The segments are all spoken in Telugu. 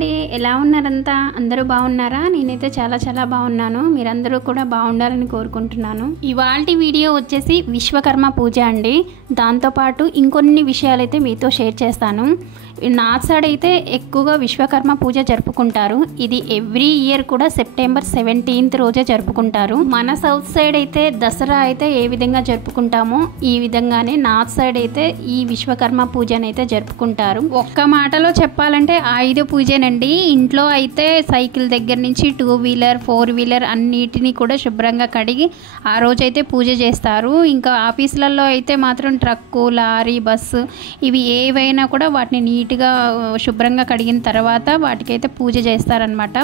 అండి, ఎలా ఉన్నారంతా? అందరూ బాగున్నారా? నేనైతే చాలా బాగున్నాను. మీరందరూ కూడా బాగుండాలని కోరుకుంటున్నాను. ఇవాల్టి వీడియో వచ్చేసి విశ్వకర్మ పూజ అండి. దాంతోపాటు ఇంకొన్ని విషయాలైతే మీతో షేర్ చేస్తాను. నార్త్ సైడ్ అయితే ఎక్కువగా విశ్వకర్మ పూజ జరుపుకుంటారు. ఇది ఎవ్రీ ఇయర్ కూడా సెప్టెంబర్ 17th రోజే జరుపుకుంటారు. మన సౌత్ సైడ్ అయితే దసరా అయితే ఏ విధంగా జరుపుకుంటామో ఈ విధంగానే నార్త్ సైడ్ అయితే ఈ విశ్వకర్మ పూజనైతే జరుపుకుంటారు. ఒక్క మాటలో చెప్పాలంటే ఆయుధ పూజనండి. ఇంట్లో అయితే సైకిల్ దగ్గర నుంచి 2 వీలర్ 4 వీలర్ అన్నిటినీ కూడా శుభ్రంగా కడిగి ఆ రోజైతే పూజ చేస్తారు. ఇంకా ఆఫీసులలో అయితే మాత్రం ట్రక్కు, లారీ, బస్సు ఇవి ఏవైనా కూడా వాటిని నీట్గా శుభ్రంగా కడిగిన తర్వాత వాటికైతే పూజ చేస్తారనమాట.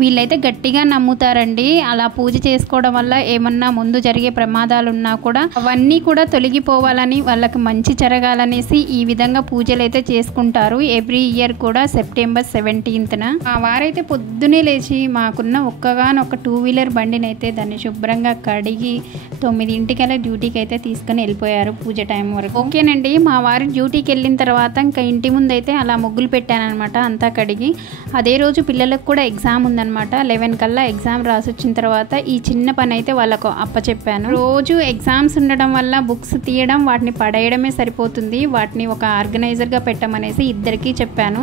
వీళ్ళైతే గట్టిగా నమ్ముతారండి. అలా పూజ చేసుకోవడం వల్ల ఏమన్నా ముందు జరిగే ప్రమాదాలు ఉన్నా కూడా అవన్నీ కూడా తొలగిపోవాలని, వాళ్ళకి మంచి జరగాలనేసి ఈ విధంగా పూజలు అయితే చేసుకుంటారు. ఎవ్రీ ఇయర్ కూడా సెప్టెంబర్ 17th ఆ వారైతే పొద్దునే లేచి మాకున్న ఒక్కగానొక్క 2 వీలర్ బండిని అయితే దాన్ని శుభ్రంగా కడిగి 9ంటికల్లా డ్యూటీకి అయితే తీసుకుని వెళ్ళిపోయారు పూజ టైం వరకు. ఓకేనండి, మా వారు డ్యూటీకి వెళ్ళిన తర్వాత ఇంకా ఇంటి ముందు అయితే అలా ముగ్గులు పెట్టానమాట అంతా కడిగి. అదే రోజు పిల్లలకు కూడా ఎగ్జామ్ ఉందనమాట. 11 కల్లా ఎగ్జామ్ రాసి వచ్చిన తర్వాత ఈ చిన్న పని అయితే వాళ్ళకు అప్పచెప్పాను. రోజు ఎగ్జామ్స్ ఉండడం వల్ల బుక్స్ తీయడం, వాటిని పడేయడమే సరిపోతుంది. వాటిని ఒక ఆర్గనైజర్గా పెట్టమనేసి ఇద్దరికీ చెప్పాను.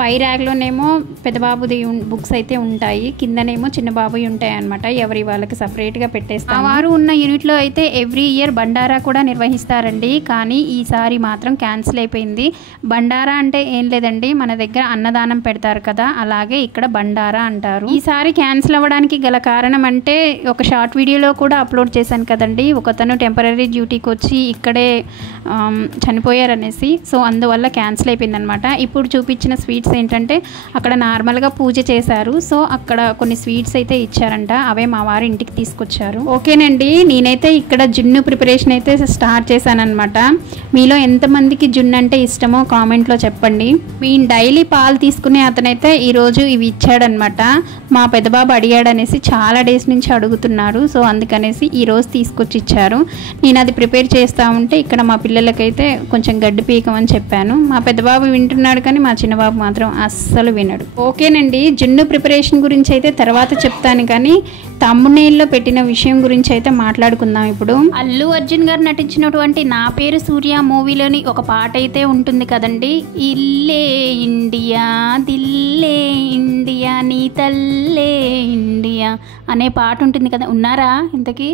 పై ర్యాక్లోనేమో పెద్దబాబుది బుక్స్ అయితే ఉంటాయి, కిందనేమో చిన్న బాబువి ఉంటాయి అనమాట. ఎవరి వాళ్ళకి సపరేట్గా పెట్టేస్తాను. ఆ వారు ఉన్న యూనిట్లో అయితే ఎవ్రీ ఇయర్ బండారా కూడా నిర్వహిస్తారండి. కానీ ఈసారి మాత్రం క్యాన్సిల్ అయిపోయింది. బండారా అంటే ఏం లేదండి, మన దగ్గర అన్నదానం పెడతారు కదా, అలాగే ఇక్కడ బండారా అంటారు. ఈసారి క్యాన్సిల్ అవ్వడానికి గల కారణం అంటే ఒక షార్ట్ వీడియోలో కూడా అప్లోడ్ చేశాను కదండి, ఒకతను టెంపరీ డ్యూటీకి వచ్చి ఇక్కడే చనిపోయారనేసి. సో అందువల్ల క్యాన్సిల్ అయిపోయింది అనమాట. ఇప్పుడు చూపించిన స్వీట్స్ ఏంటంటే అక్కడ నార్మల్గా పూజ చేశారు. సో అక్కడ కొన్ని స్వీట్స్ అయితే ఇచ్చారంట, అవే మా వారు ఇంటికి తీసుకొచ్చారు. ఓకేనండి, నేనైతే ఇక్కడ జున్ను ప్రిపరేషన్ అయితే స్టార్ట్ చేశాను అనమాట. మీలో ఎంతమందికి జున్ను అంటే ఇష్టమో కామెంట్లో చెప్పండి. మేము డైలీ పాలు తీసుకునే అతనైతే ఈరోజు ఇవి ఇచ్చాడనమాట. మా పెద్దబాబు అడిగాడనేసి చాలా డేస్ నుంచి అడుగుతున్నారు. సో అందుకనేసి ఈరోజు తీసుకొచ్చి ఇచ్చారు. నేను అది ప్రిపేర్ చేస్తూ ఉంటే ఇక్కడ మా పిల్లలకైతే కొంచెం గడ్డి పీకమని చెప్పాను. మా పెద్దబాబు వింటున్నాడు కానీ మా చిన్నబాబు మాత్రం అస్సలు వినడు. ఓకేనండి, జున్ను ప్రిపరేషన్ గురించి అయితే తర్వాత చెప్తాను, కానీ తమ్మునేల్లో పెట్టిన విషయం గురించి అయితే మాట్లాడుకుందాం ఇప్పుడు. అల్లు అర్జున్ గారు నటించినటువంటి నా పేరు సూర్య మూవీలోని ఒక పాట అయితే ఉంటుంది కదండి, ఇల్లే ఇండియా దిల్లే ఇండియా నీ తల్లే ఇండియా అనే పాట ఉంటుంది కదా. ఉన్నారా ఇంతకీ?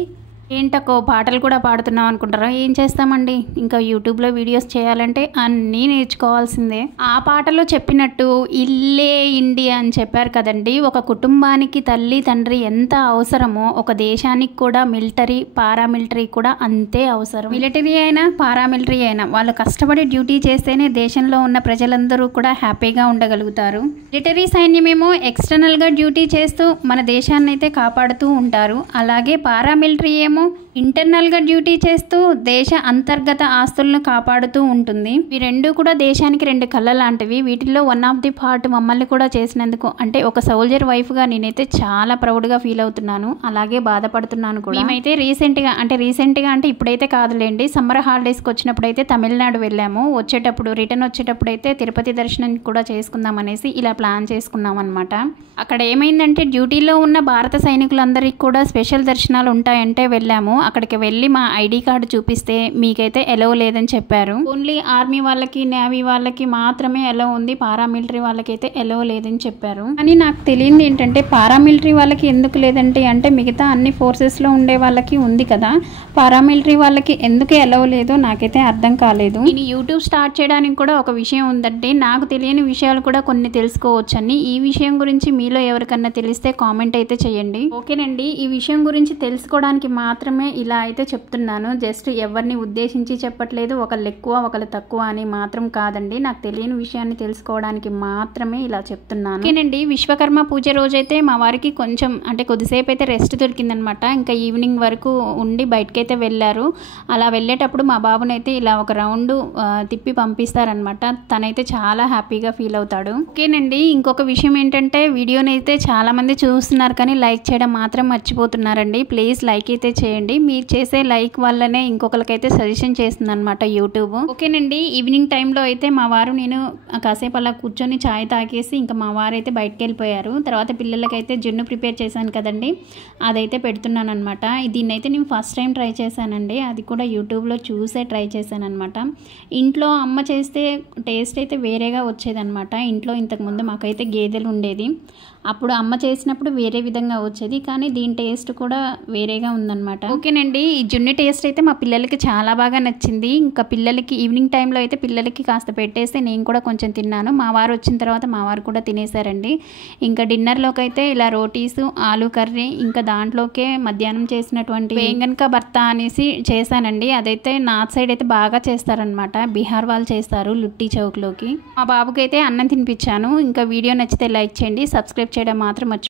ఏంటకో పాటలు కూడా పాడుతున్నాం అనుకుంటారా? ఏం చేస్తామండి, ఇంకా యూట్యూబ్లో వీడియోస్ చేయాలంటే అన్నీ నేర్చుకోవాల్సిందే. ఆ పాటలో చెప్పినట్టు ఇల్లే ఇండియా అని చెప్పారు కదండి. ఒక కుటుంబానికి తల్లి తండ్రి ఎంత అవసరమో ఒక దేశానికి కూడా మిలిటరీ పారామిలిటరీ కూడా అంతే అవసరం. మిలిటరీ అయినా పారామిలిటరీ అయినా వాళ్ళు కష్టపడి డ్యూటీ చేస్తేనే దేశంలో ఉన్న ప్రజలందరూ కూడా హ్యాపీగా ఉండగలుగుతారు. మిలిటరీ సైన్యమేమో ఎక్స్టర్నల్గా డ్యూటీ చేస్తూ మన దేశాన్ని అయితే కాపాడుతూ ఉంటారు. అలాగే పారామిలిటరీ ఏమో ఇంటర్నల్గా డ్యూటీ చేస్తూ దేశ అంతర్గత ఆస్తులను కాపాడుతూ ఉంటుంది. ఈ రెండు కూడా దేశానికి 2 కళ్ళ లాంటివి. వీటిల్లో వన్ ఆఫ్ ది పార్ట్ మమ్మల్ని కూడా చేసినందుకు, అంటే ఒక సోల్జర్ వైఫ్గా నేనైతే చాలా ప్రౌడ్గా ఫీల్ అవుతున్నాను, అలాగే బాధపడుతున్నాను కూడా. మేమైతే రీసెంట్గా అంటే ఇప్పుడైతే కాదులేండి, సమ్మర్ హాలిడేస్కి వచ్చినప్పుడు అయితే తమిళనాడు వెళ్ళాము. రిటర్న్ వచ్చేటప్పుడు అయితే తిరుపతి దర్శనం కూడా చేసుకుందాం అనేసి ఇలా ప్లాన్ చేసుకున్నాం అనమాట. అక్కడ ఏమైందంటే డ్యూటీలో ఉన్న భారత సైనికులందరికీ కూడా స్పెషల్ దర్శనాలు ఉంటాయంటే వెళ్ళాము. అక్కడికి వెళ్ళి మా ఐడి కార్డు చూపిస్తే మీకైతే ఎలో లేదని చెప్పారు. ఓన్లీ ఆర్మీ వాళ్ళకి, నేవీ వాళ్ళకి మాత్రమే ఎలో ఉంది, పారామిలిటరీ వాళ్ళకైతే ఎలో లేదని చెప్పారు. కానీ నాకు తెలియంది ఏంటంటే పారామిలిటరీ వాళ్ళకి ఎందుకు లేదంటే, అంటే మిగతా అన్ని ఫోర్సెస్లో ఉండే వాళ్ళకి ఉంది కదా, పారామిలిటరీ వాళ్ళకి ఎందుకు ఎలో లేదో నాకైతే అర్థం కాలేదు. నేను యూట్యూబ్ స్టార్ట్ చేయడానికి కూడా ఒక విషయం ఉందంటే, నాకు తెలియని విషయాలు కూడా కొన్ని తెలుసుకోవచ్చని. ఈ విషయం గురించి మీలో ఎవరికన్నా తెలిస్తే కామెంట్ అయితే చేయండి. ఓకేనండి, ఈ విషయం గురించి తెలుసుకోవడానికి మాత్రమే ఇలా అయితే చెప్తున్నాను. జస్ట్ ఎవరిని ఉద్దేశించి చెప్పట్లేదు, ఒకళ్ళు ఎక్కువ ఒకళ్ళు తక్కువ అని మాత్రం కాదండి. నాకు తెలియని విషయాన్ని తెలుసుకోవడానికి మాత్రమే ఇలా చెప్తున్నాను. ఓకేనండి, విశ్వకర్మ పూజ రోజైతే మా వారికి కొంచెం అంటే కొద్దిసేపు అయితే రెస్ట్ దొరికిందనమాట. ఇంకా ఈవినింగ్ వరకు ఉండి బయటకైతే వెళ్ళారు. అలా వెళ్ళేటప్పుడు మా బాబునైతే ఇలా ఒక రౌండ్ తిప్పి పంపిస్తారనమాట. తనైతే చాలా హ్యాపీగా ఫీల్ అవుతాడు. ఓకేనండి, ఇంకొక విషయం ఏంటంటే వీడియోని అయితే చాలామంది చూస్తున్నారు కానీ లైక్ చేయడం మాత్రం మర్చిపోతున్నారండి. ప్లీజ్ లైక్ అయితే చేయండి. మీరు చేసే లైక్ వల్లనే ఇంకొకరికైతే సజెషన్ చేస్తుంది అనమాట యూట్యూబ్. ఓకేనండి, ఈవినింగ్ టైంలో అయితే మా వారు నేను కాసేపు అలా కూర్చొని ఛాయ్ తాగేసి ఇంకా మా వారు అయితే బయటకు వెళ్ళిపోయారు. తర్వాత పిల్లలకైతే జున్ను ప్రిపేర్ చేశాను కదండి, అదైతే పెడుతున్నాను అనమాట. దీన్ని అయితే నేను ఫస్ట్ టైం ట్రై చేశానండి, అది కూడా యూట్యూబ్లో చూసే ట్రై చేశాను అనమాట. ఇంట్లో అమ్మ చేస్తే టేస్ట్ అయితే వేరేగా వచ్చేదన్నమాట. ఇంట్లో ఇంతకుముందు మాకైతే గేదెలు ఉండేది, అప్పుడు అమ్మ చేసినప్పుడు వేరే విధంగా వచ్చేది, కానీ దీని టేస్ట్ కూడా వేరేగా ఉందన్నమాట. ఓకేనండి, ఈ జున్ను టేస్ట్ అయితే మా పిల్లలకి చాలా బాగా నచ్చింది. ఇంకా పిల్లలకి ఈవినింగ్ టైంలో అయితే పిల్లలకి కాస్త పెట్టేస్తే నేను కూడా కొంచెం తిన్నాను. మా వారు వచ్చిన తర్వాత మా వారు కూడా తినేశారండి. ఇంకా డిన్నర్లోకి అయితే ఇలా రోటీసు, ఆలూ కర్రీ, ఇంకా దాంట్లోకే మధ్యాహ్నం చేసినటువంటి వేంగన్ కా భర్త అనేసి చేశానండి. అదైతే నార్త్ సైడ్ అయితే బాగా చేస్తారనమాట, బీహార్ వాళ్ళు చేస్తారు లుట్టి చౌక్లోకి. మా బాబుకి అయితే అన్నం తినిపించాను. ఇంకా వీడియో నచ్చితే లైక్ చేయండి, సబ్స్క్రైబ్ చేయడం మాత్రం మర్చిపోకండి.